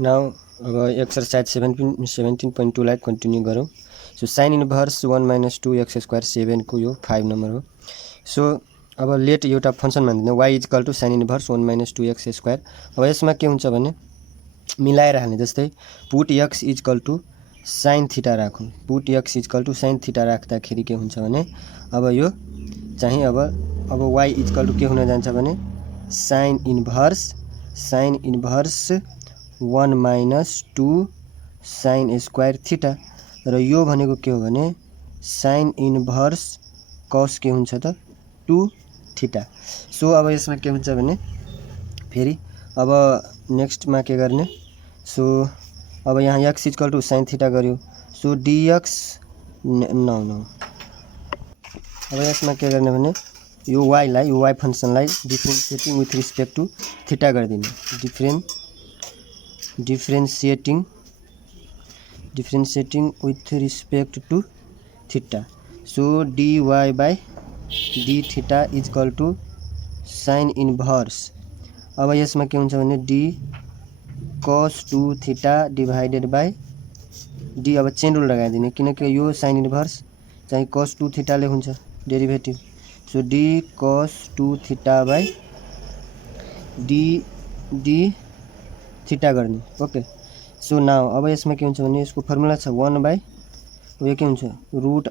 Now अब exercise 17.2 लाई continue गरौँ। So sine inverse 1 - 2x square 7 को यो 5 नम्बर हो। सो अब लेट एउटा फंक्सन मान्दिने y = sine inverse 1 - 2x square. अब यसमा के हुन्छ भने मिलाएर हाल्ने, जस्तै पुट x = साइन थीटा राखौँ। पुट x = साइन थीटा राख्दाखेरि के हुन्छ भने अब यो चाहिँ अब y = के हुन जान्छ भने sine inverse 1 - 2 sine square theta, र यो भनेको के हो भने साइन इन्भर्स कस के हुन्छ त 2 थीटा। सो अब यसमा के हुन्छ भने फेरि अब नेक्स्टमा के गर्ने, सो अब यहाँ x = साइन थीटा गर्यो। सो dx अब यसमा के गर्ने भने यो y फंक्सनलाई differentiating with respect to theta गरिदिने। Differentiating with respect to theta. So dy/d theta = sine inverse. अब यसमा के हुन्छ भने d cos 2 theta divided by d। अब चेन रुल लगाइदिने, किनकि यो साइन इन्भर्स चाहिँ cos 2 थीटाले हुन्छ derivative. So d cos 2 theta by d theta गर्ने। ओके। सो नाउ अब यसमा के हुन्छ भने यसको फर्मुला छ 1/, यो के हुन्छ √1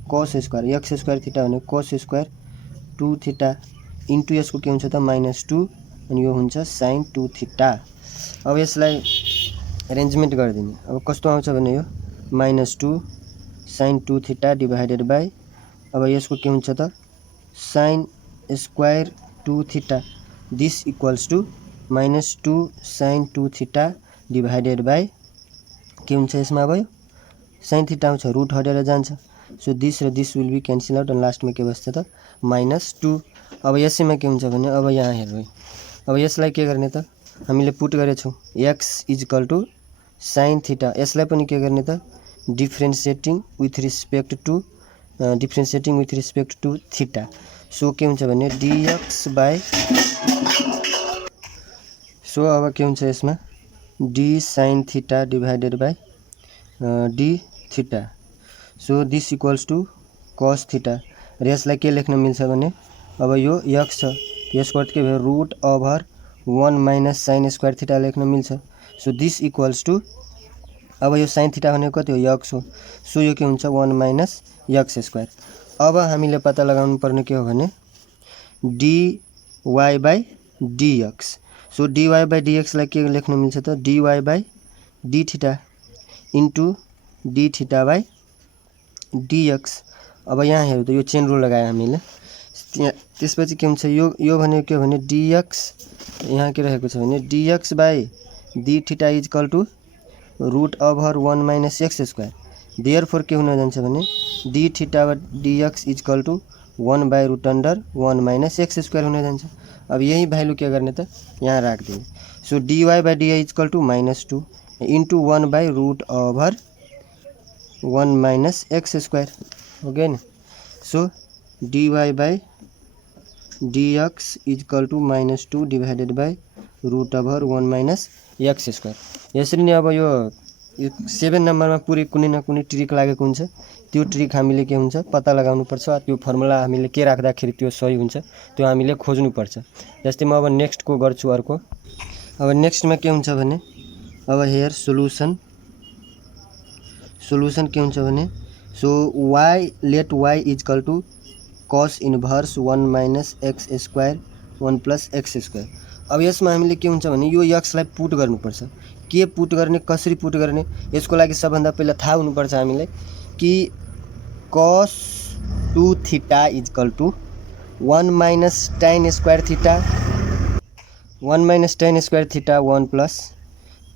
- cos square x square theta भने cos स्क्वायर 2 थीटा इन्टु यसको के हुन्छ त -2, अनि यो हुन्छ साइन 2 थीटा। अब यसलाई अरेन्जमेन्ट गरिदिने। अब कस्तो आउँछ भने यो -2 साइन 2 थीटा डिभाइडेड बाई अब यसको के हुन्छ त sine square 2 theta, this equals to -2 sine 2 theta divided by के हुन्छ यसमा अब साइन थीटा आउँछ, रुट हटेर जान्छ। सो दिस र this will be cancel out, अनि लास्टमा के बस्छ त -2। अब यसैमा के हुन्छ भने अब यहाँ हेर्नु, अब यसलाई के गर्ने त हामीले पुट गरेछौँ x = साइन थीटा, यसलाई पनि के गर्ने त differentiating with respect to theta. So के हुन्छ भने dx/, सो अब के हुन्छ यसमा d sine theta divided by d theta. So this equals to cos theta, र यसलाई के लेख्न मिल्छ भने अब यो x छ, यसको अर्थ के भयो √1 - साइन स्क्वायर थीटा लेख्न मिल्छ। सो दिस इक्वल्स टु अब यो साइन थीटा भनेको कति हो x हो। सो यो के हुन्छ 1 - x स्क्वायर। अब हामीले पत्ता लगाउनु पर्ने के हो भने dy/dx। सो dy/dx लाई के लेख्न मिल्छ त dy/d थीटा इन्टु d थीटा/dx। अब यहाँ हेर्नु त यो चेन रुल लगायो हामीले, त्यसपछि के हुन्छ यो भनेको के हो भने dx, यहाँ के रहेको छ भने dx/d theta = √1 - x square. Therefore के हुन जान्छ भने d थीटा/dx = 1/√1 - x स्क्वायर हुन जान्छ। अब यही भ्यालु के गर्ने त यहाँ राखिदिने। So dy/dy = -2 into 1/√1 - x square हो गयो नि। So dy/dx = -2 divided by √1 - x square. यसरी नै अब यो 7 नम्बरमा पुरै कुनै न कुनै ट्रिक लागेको हुन्छ, त्यो ट्रिक हामीले के हुन्छ पत्ता लगाउनु पर्छ। त्यो फर्मुला हामीले के राख्दाखेरि त्यो सही हुन्छ त्यो हामीले खोज्नुपर्छ। जस्तै म अब नेक्स्टको गर्छु अर्को। अब नेक्स्टमा के हुन्छ भने अब हेयर सोलुसन के हुन्छ भने so let y = cos inverse 1 - x square 1 + x square. अब यसमा हामीले के हुन्छ भने यो x लाई पुट गर्नुपर्छ। के पुट गर्ने, कसरी पुट गर्ने, यसको लागि सबभन्दा पहिला थाहा हुनुपर्छ हामीलाई कि cos 2 theta = 1 - tan square theta 1 - tan square theta 1 +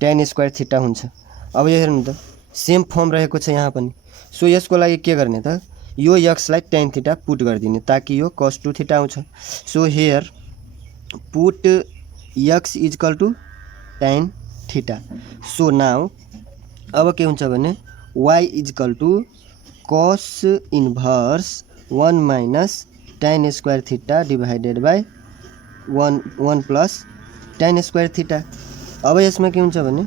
tan square theta हुन्छ। अब यो हेर्नु त सेम फर्म रहेको छ यहाँ पनि। सो यसको लागि के गर्ने त यो x लाई tan थीटा पुट गरिदिने ताकि यो cos 2 थीटा आउँछ। So here put x = tan theta. So now अब के हुन्छ भने y = cos inverse 1 - tan square theta divided by 1 plus tan square theta. अब यसमा के हुन्छ भने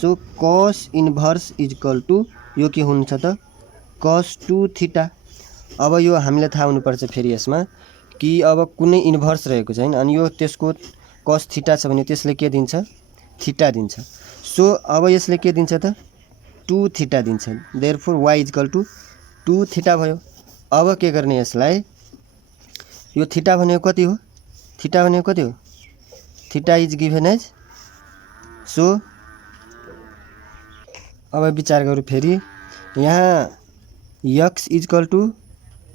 so cos inverse equal to यो के हुन्छ त cos 2 थीटा। अब यो हामीले थाहा हुनुपर्छ फेरि यसमा कि अब कुनै इन्भर्स रहेको छैन अनि यो त्यसको cos थीटा छ भने त्यसले के दिन्छ थीटा दिन्छ। सो अब यसले के दिन्छ त 2 थीटा दिन्छ। Therefore y equal to 2 theta भयो। अब के गर्ने यसलाई यो थीटा भनेको कति हो थीटा भनेको कति हो theta is given as so अब विचार गरौँ फेरि यहाँ x equal to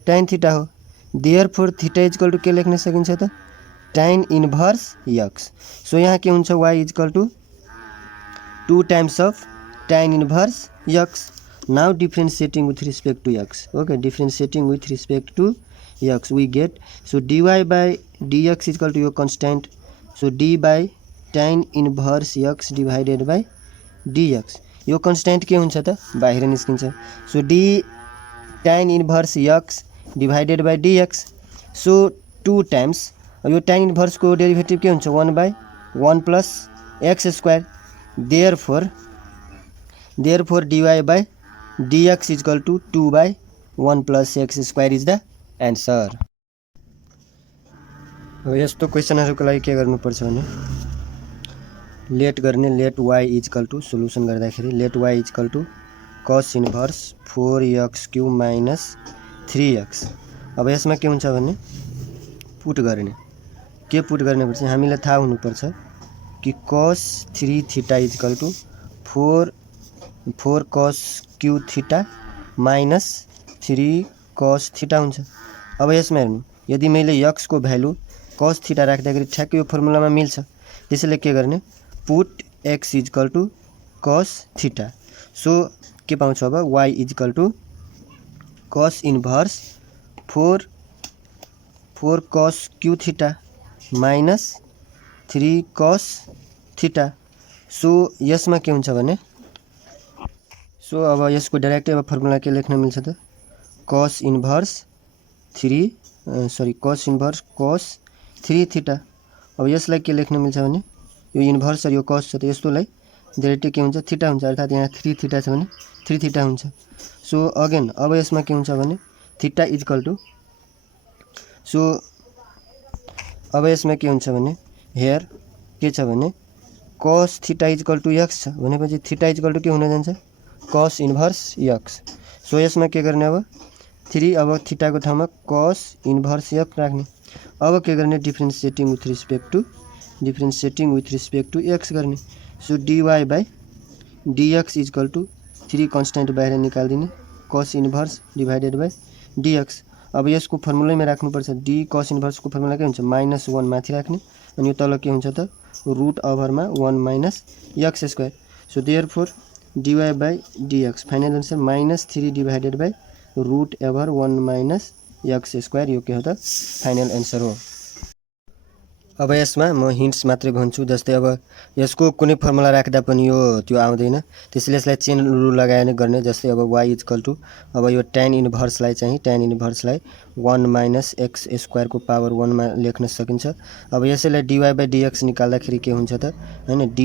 tan theta हो। देयरफोर थीटा इक्वल टू के लेख्न सकिन्छ त tan इन्भर्स x। सो यहाँ के हुन्छ y equal to 2 times of tan inverse x। Now differentiating with respect to x, okay, differentiating with respect to x we get so dy by dx equal to your constant, so d by tan inverse x divided by dx यो constant के हुन्छ त बाहिर निस्किन्छ। so d tan inverse x divided by dx so 2 times यो tan inverse को derivative के हुन्छ 1 by 1 plus x square, therefore dy by dx is equal to 2 by 1 plus x square is the answer। अब यस्तो क्वेसनहरुको लागि के गर्नुपर्छ भने लेट गर्ने let y is equal to solution गर्दाखेरि let y is equal to cos inverse 4x³ minus 3x। अब यसमा के हुन्छ भने पुट गर्ने के पुट गर्ने पर्छ हामीलाई थाहा हुनुपर्छ कि cos 3 theta is equal to 4 cos³ theta minus 3 cos theta हुन्छ। अब यसमा हेर्नु यदि मैले x को भ्यालु cos थीटा राख्दाखेरि ठ्याक्कै यो फर्मुलामा मिल्छ त्यसैले के गर्ने put x is equal to cos theta. So के पाउँछ अब y is equal to cos inverse 4 cos³ theta minus 3 cos theta. So यसमा के हुन्छ भने सो अब यसको डाइरेक्ट अब फर्मुला के लेख्न मिल्छ त cos इन्भर्स cos 3 थीटा। अब यसलाई के लेख्न मिल्छ भने यो इन्भर्स र यो cos छ त यस्तोलाई डाइरेक्ट के हुन्छ थीटा हुन्छ अर्थात यहाँ 3 थीटा छ भने 3 थीटा हुन्छ। सो अगेन अब यसमा के हुन्छ भने theta is equal to so अब यसमा के हुन्छ भने हेयर के छ भने cos theta is equal to x छ भनेपछि थीटा इज इक्वल टू के हुन जान्छ cos इन्भर्स x। सो यसमा के गर्ने अब 3 अब थीटा को ठाउँमा cos इन्भर्स x राख्ने। अब के गर्ने differentiating with respect to x गर्ने। So dy by dx is equal to 3 constant बाहिर निकाल्दिने cos inverse divided by dx। अब यसको फर्मुलामै राख्नुपर्छ d cos इन्भर्स को फर्मुला के हुन्छ -1 माथि राख्ने अनि यो तल के हुन्छ त रूट ओभरमा 1 minus x square. So therefore dy by dx final answer -3 divided by root over 1 minus x square यो के हो त फाइनल आंसर हो। अब यसमा म हिन्ट्स मात्रै भन्छु जस्तै अब यसको कुनै फर्मुला राख्दा पनि यो त्यो आउँदैन त्यसैले यसलाई चेन रुल लगाएर गर्ने। जस्तै अब y इज इक्वल टू अब यो tan इन्भर्सलाई चाहिँ tan इन्भर्सलाई 1 माइनस x स्क्वायर को पावर 1 मा लेख्न सकिन्छ। अब यसैलाई dy by dx निकाल्दाखेरि के हुन्छ त हैन d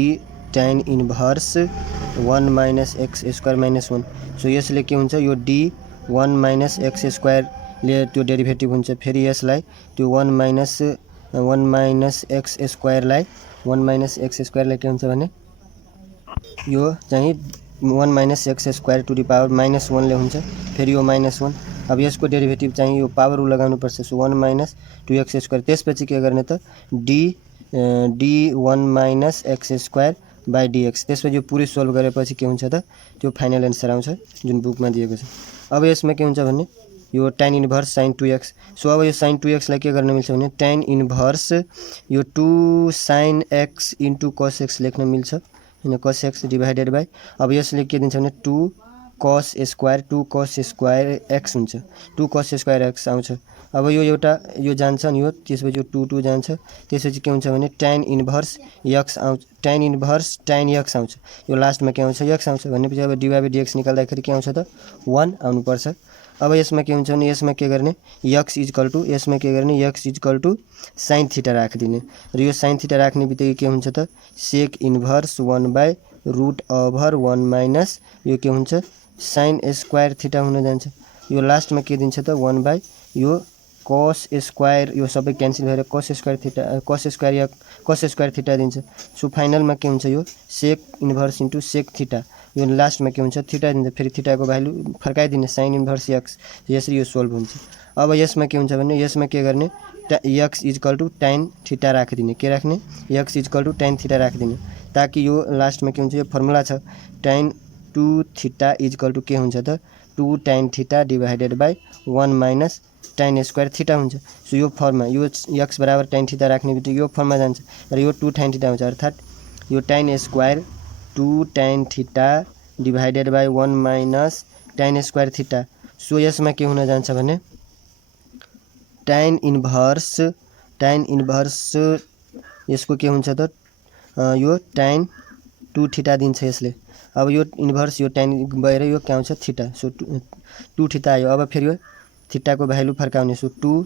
tan inverse 1 minus x square minus 1। So यसले के हुन्छ यो d 1 माइनस x स्क्वायर ले त्यो डेरिभेटिभ हुन्छ फेरि यसलाई त्यो 1 माइनस x स्क्वायरलाई 1 माइनस x स्क्वायरलाई के हुन्छ भने यो चाहिँ 1 minus x square to the power -1 ले हुन्छ फेरि यो -1। अब यसको डेरिभेटिभ चाहिँ यो पावर उ लगाउनु पर्छ। सो 1 माइनस 2x स्क्वायर त्यसपछि के गर्ने त d 1 minus x square by dx त्यसपछि यो पुरै सोल्भ गरेपछि के हुन्छ त त्यो फाइनल आन्सर आउँछ जुन बुकमा दिएको छ। अब यसमा के हुन्छ भने यो tan inverse sin 2x। So अब यो sin 2x लाई के गर्न मिल्छ भने tan इन्भर्स यो 2 sin x into cos x लेख्न मिल्छ हैन cos x डिवाइडेड बाई अब यसले के दिन्छ भने 2 cos square 2 cos square x हुन्छ 2 कस स्क्वायर एक्स आउँछ। अब यो एउटा यो जान्छ नि यो त्यसपछि यो 2 2 जान्छ त्यसपछि के हुन्छ भने tan इन्भर्स x आउँछ tan इन्भर्स tan x आउँछ यो लास्टमा के आउँछ x आउँछ भनेपछि अब dy/dx निकाल्दाखेरि के आउँछ त 1 आउनुपर्छ। अब यसमा के हुन्छ भने यसमा के गर्ने x इक्वल टु यसमा के गर्ने x equal to sin theta राखिदिने र यो sin थीटा राख्ने बित्तिकै के हुन्छ त sec इन्भर्स 1/√1 माइनस यो के हुन्छ sin स्क्वायर थीटा हुन जान्छ। यो लास्टमा के दिन्छ त 1 यो cos स्क्वायर यो सबै क्यान्सल भएर cos स्क्वायर थीटा दिन्छ। सो फाइनलमा के हुन्छ यो sec inverse into sec theta यो लास्टमा के हुन्छ थीटा दिन्छ फेरि थीटाको भ्यालु फर्काइदिने sin इन्भर्स x यसरी यो सोल्भ हुन्छ। अब यसमा के हुन्छ भने यसमा के गर्ने x equal to tan theta राखिदिने के राख्ने x equal to tan theta राखिदिने ताकि यो लास्टमा के हुन्छ यो फर्मुला छ tan 2 थीटा इक्वल टु के हुन्छ त 2 tan theta divided by 1 minus tan square theta हुन्छ। सो यो फर्ममा यो x बराबर tan थीटा राख्ने बित्तिकै यो फर्ममा जान्छ र यो 2 tan थीटा हुन्छ अर्थात् यो tan square 2 tan theta divided by 1 minus tan square theta. So यसमा के हुन जान्छ भने tan इन्भर्स यसको के हुन्छ त यो tan 2 थीटा दिन्छ यसले। अब यो इन्भर्स यो tan भएर यो के आउँछ थीटा सो 2 थीटा आयो। अब फेरि यो थीटाको भ्यालु फर्काउने सो 2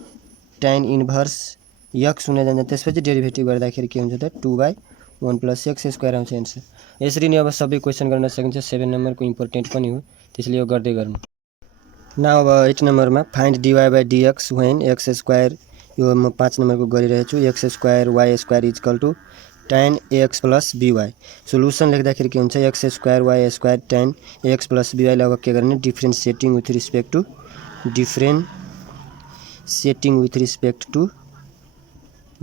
tan इन्भर्स x हुन जान्छ त्यसपछि डेरिभेटिभ गर्दाखेरि के हुन्छ त 2/1 प्लस x स्क्वायर आउँछ एन्सर। यसरी नै अब सबै क्वेसन गर्न सकिन्छ 7 नम्बरको इम्पोर्टेन्ट पनि हो त्यसले यो गर्दै गर्नु। न अब 8 नम्बरमा find dy/dx when x square यो म 5 नम्बरको गरिरहेछु x square y square equal to tan ax plus by। Solution लेख्दाखेरि के हुन्छ x square y square tan ax plus by लाई अब के गर्ने differentiating with respect to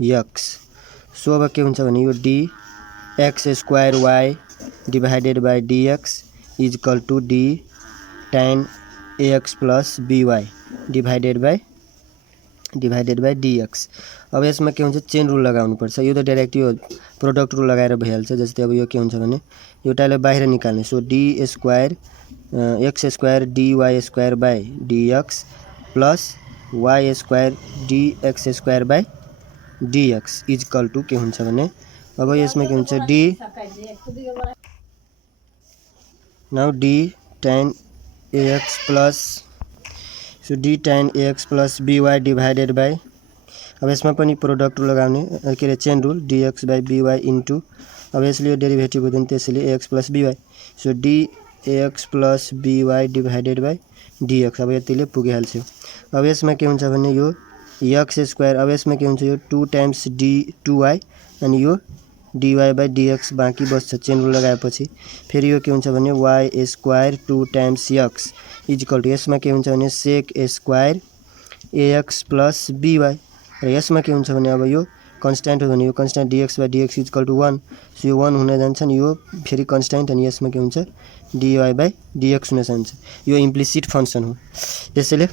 x। So अब के हुन्छ भने यो dx square y divided by dx equal to d tan ax plus by divided by dx। अब यसमा के हुन्छ चेन रुल लगाउनुपर्छ यो त डाइरेक्ट यो प्रोडक्ट रुल लगाएर भइहाल्छ। जस्तै अब यो के हुन्छ भने एउटालाई बाहिर निकाल्ने so d square x square dy square by dx plus y square dx square by dx equal to के हुन्छ भने अब यसमा के हुन्छ d tan ax plus so d tan ax plus by divided by अब यसमा पनि प्रोडक्ट रुल लगाउने के अरे chain rule dx by by into अब यसले यो डेरिभेटिभ हुँदैन त्यसैले ax plus by so dx plus by divided by dx अब यतिले पुगिहाल्छ। अब यसमा के हुन्छ भने यो x स्क्वायर अब यसमा के हुन्छ यो 2 टाइम्स d2y अनि यो dy बाई dx बाँकी बस्छ चेन रुल लगाएपछि। फेरि यो के हुन्छ भने y square 2 times x equal to यसमा के हुन्छ भने sec square ax plus by र यसमा के हुन्छ भने अब यो कन्स्ट्यान्ट हो भने यो constant dx by dx equal to 1 so यो 1 हुन जान्छ नि यो फेरि कन्स्ट्यान्ट अनि यसमा के हुन्छ dy बाई dx हुन जान्छ यो इम्प्लिसिट फङ्सन हो। त्यसैले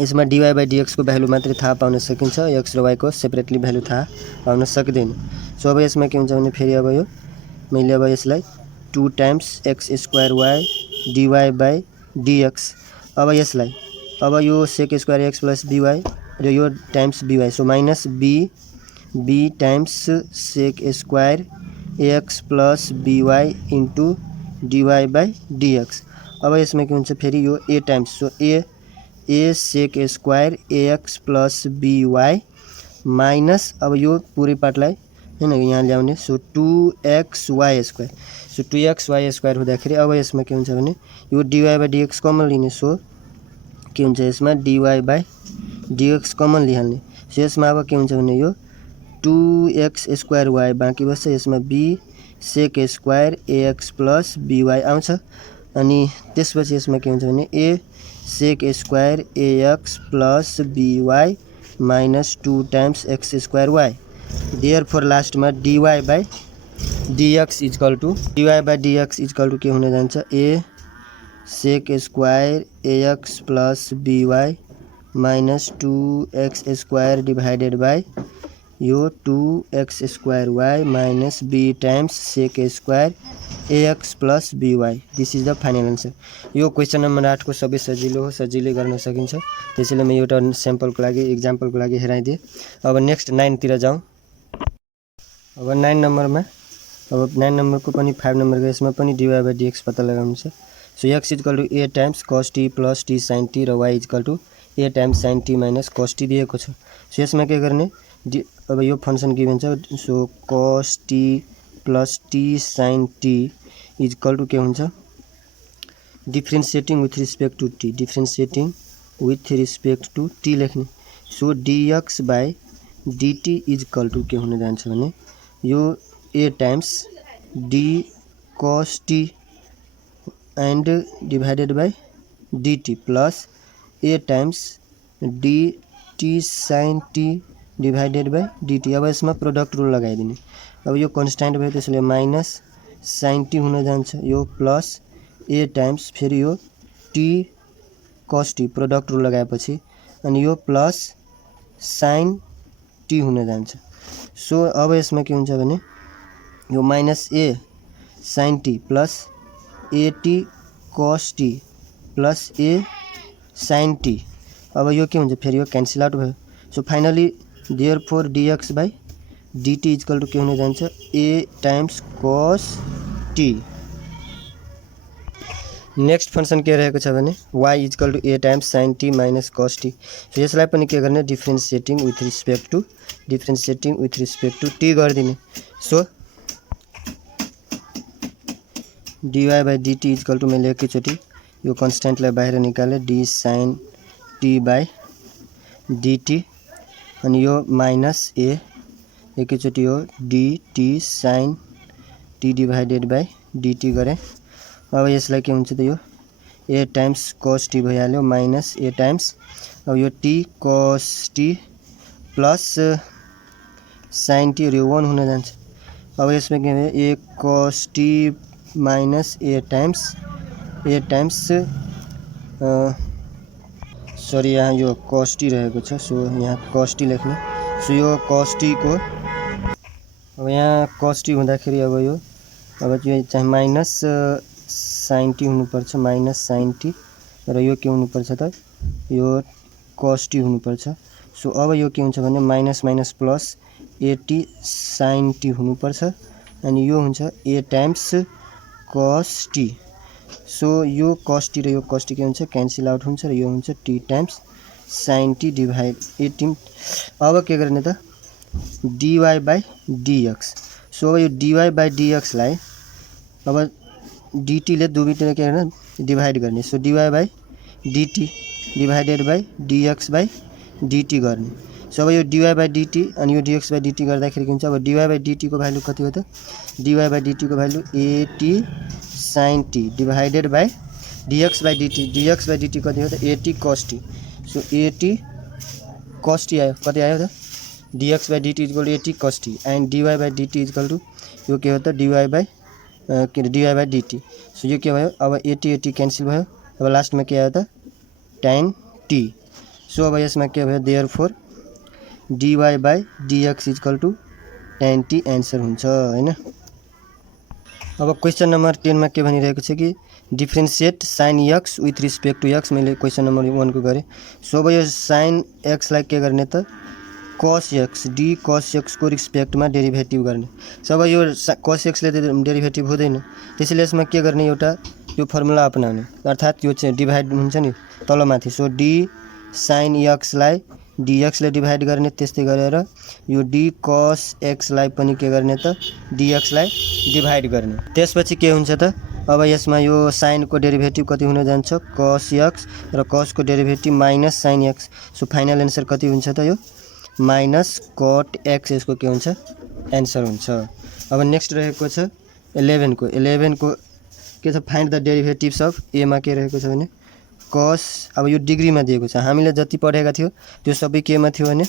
यसमा dy बाई dx को भ्यालु मात्रै थाहा पाउन सकिन्छ x र y को सेपरेटली भ्यालु थाहा पाउन सक्दैन। सो अब यसमा के हुन्छ भने फेरि अब यो मैले अब यसलाई 2 times x square y dy by dx अब यसलाई अब यो sec square x plus by र यो times by so minus b times sec square ax plus by into dy by dx। अब यसमा के हुन्छ फेरि यो a times so a sec square ax plus by minus अब यो पुरै पार्टलाई हैन यहाँ ल्याउने so 2xy square so 2xy square हुँदाखेरि अब यसमा के हुन्छ भने यो dy बाई dx कमन लिने सो के हुन्छ यसमा dy बाई dx कमन लिहाल्ने सो यसमा अब के हुन्छ भने यो 2x स्क्वायर y बाँकी बस्छ यसमा b sec square ax plus by आउँछ अनि त्यसपछि यसमा के हुन्छ भने a sec square ax plus by minus 2 times x square y therefore लास्टमा dy by dx equal to के हुन जान्छ a sec square ax plus by minus 2x square divided by यो 2x² minus b times sec square ax plus by। This is the final answer. यो question number 8 को सबै सजिलो हो, सजिलै गर्न सकिन्छ। त्यसैले म एउटा स्याम्पलको लागि इक्जाम्पलको लागि हेराइदिएँ। अब नेक्स्ट 9 तिर जाउँ। अब 9 नम्बरमा अब 9 नम्बरको पनि 5 नम्बरको यसमा पनि dy/dx पत्ता लगाउनु छ। So x equal to a times cos t plus t sin t र y equal to a times sin t minus cos t दिएको छ। सो यसमा के गर्ने, अब यो फंक्सन गिभन छ। So cos t plus t sin t equal to के हुन्छ, differentiating with respect to t, differentiating with respect to t लेख्ने। सो dx/dt इक्वल टु के हुन जान्छ भने यो a times d cos t and divided by dt plus a times dt sin t divided by dt। अब यसमा product rule लगाइदिने। अब यो कन्स्ट्यान्ट भयो त्यसैले माइनस sin t हुन जान्छ, यो प्लस a टाइम्स फेरि यो t cos t product rule लगाएपछि अनि यो प्लस sin t हुन जान्छ। सो अब यसमा के हुन्छ भने यो minus a sin t plus at cos t plus a sin t। अब यो के हुन्छ फेरि यो क्यान्सल आउट भयो। So finally therefore dx/dt equal to के हुन जान्छ a times cos t। Next function के रहेको छ भने y equal to a times sin t minus cos t। So यसलाई पनि के गर्ने, differentiating with respect to t गरिदिने। सो dy/dt इक्वल टु मैले एकैचोटि यो कन्स्ट्यान्टलाई बाहिर निकालेँ, d sin t/dt अनि यो माइनस a एकैचोटि यो dt sin t divided by dt गरेँ। अब यसलाई के हुन्छ त यो a टाइम्स cos t भइहाल्यो माइनस a टाइम्स अब यो t cos t plus sin t यो 1 हुन जान्छ। अब यसमा के भयो a cos t minus a times sorry यहाँ यो cos t रहेको छ। सो यहाँ cos t लेख्ने। सो यो cos t को अब यहाँ cos t हुँदाखेरि अब यो चाहिँ माइनस sin t हुनुपर्छ, माइनस sin t र यो के हुनुपर्छ त यो cos t हुनुपर्छ। सो अब यो के हुन्छ भने minus minus plus at sin t हुनुपर्छ अनि यो हुन्छ a times cos t। So यो cos t र यो cos t के हुन्छ क्यान्सल आउट हुन्छ र यो हुन्छ t times sin t divide 18। अब के गर्ने त dy/dx। सो अब यो dy/dx लाई अब dt ले दुवैतिर के गर्ने डिवाइड गर्ने। So dy/dt divided by dx/dt गर्ने। सो अब यो dy/dt अनि यो dx/dt गर्दाखेरि के हुन्छ, अब dy/dt को भ्यालु कति हो त, dy/dt को value at sin t divided by dx/dt कति हो त at cos t। So at cos t आयो, कति आयो त dx/dt equal to at cos t and dy/dt equal to यो के हो त dy/dt। सो यो के भयो अब at क्यान्सल भयो। अब लास्टमा के आयो त tan t। सो अब यसमा के भयो therefore dy/dx equal to tan t answer हुन्छ हैन। अब क्वेसन नम्बर 10 मा के भनिरहेको छ कि differentiate sin x with respect to x। मैले क्वेसन नम्बर 1 को गरेँ। सो अब यो sin x लाई के गर्ने त cos x d cos x को रिस्पेक्टमा डेरिभेटिभ गर्ने। सो अब यो cos x ले डेरिभेटिभ हुँदैन, त्यसैले यसमा के गर्ने एउटा यो फर्मुला अपनाउने, अर्थात् यो चाहिँ डिभाइड हुन्छ नि तलमाथि। सो d sin x लाई dx ले डिवाइड गर्ने, त्यस्तै गरेर यो d cos x लाई पनि के गर्ने त dx लाई डिवाइड गर्ने। त्यसपछि के हुन्छ त अब यसमा यो sin को डेरिभेटिभ कति हुन जान्छ cos x र cos को derivative minus sin x। So final answer कति हुन्छ त यो माइनस cot x यसको के हुन्छ एन्सर हुन्छ। अब नेक्स्ट रहेको छ 11 को के छ find the derivatives of a मा के रहेको छ भने cos। अब यो डिग्रीमा दिएको छ, हामीले जति पढेका थियो त्यो सबै केमा थियो भने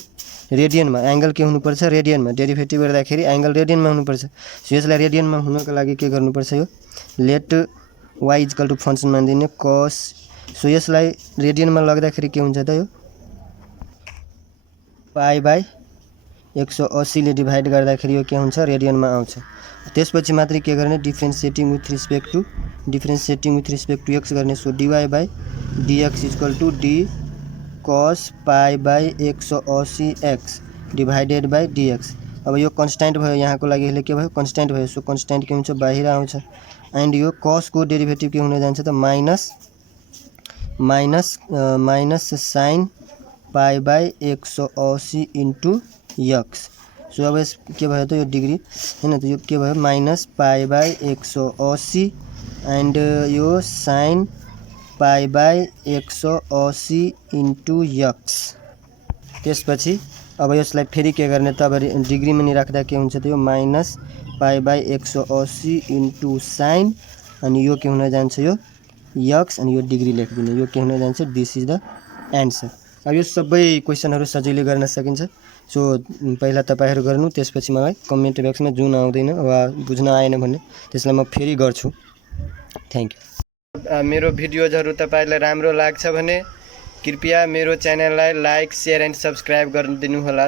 रेडियनमा। एंगल के हुनुपर्छ रेडियनमा, डेरिभेटिभ गर्दाखेरि एंगल रेडियनमा हुनुपर्छ। सो यसलाई रेडियनमा हुनको लागि के गर्नुपर्छ यो let y equal to function मानिदिने cos। सो यसलाई रेडियनमा लग्दाखेरि के हुन्छ त यो पाई बाई 180 ले डिभाइड गर्दाखेरि यो के हुन्छ रेडियनमा आउँछ। त्यसपछि मात्रै के गर्ने differentiating with respect to x गर्ने। So dy by dx equal to d cos pi by 180 x divided by dx। अब यो कन्स्ट्यान्ट भयो, यहाँको लागि अहिले के भयो कन्स्ट्यान्ट भयो। सो कन्स्ट्यान्ट के हुन्छ बाहिर आउँछ। एन्ड यो cos को डेरिभेटिभ के हुन जान्छ त minus sine pi by 180 into x. So अब के भयो त यो डिग्री हैन त यो के भयो minus pi by 180 and yo sine pi by 180 into x. त्यसपछि अब यसलाई फेरि के गर्ने त अब डिग्रीमा नि राख्दा के हुन्छ त यो minus pi by 180 into sign अनि यो के हुन जान्छ यो एक्स अनि यो डिग्री लेखिदिने। यो के हुन जान्छ दिस इज द एन्सर। अब यो सबै क्वेसनहरू सजिलै गर्न सकिन्छ। सो पहिला तपाईँहरू गर्नु, त्यसपछि मलाई कमेन्ट बक्समा जुन आउँदैन वा बुझ्न आएन भने त्यसलाई म फेरि गर्छु। Thank you. मेरो भिडियोजहरू तपाईँलाई राम्रो लाग्छ भने कृपया मेरो च्यानललाई लाइक, सेयर एन्ड सब्सक्राइब गरिदिनु होला।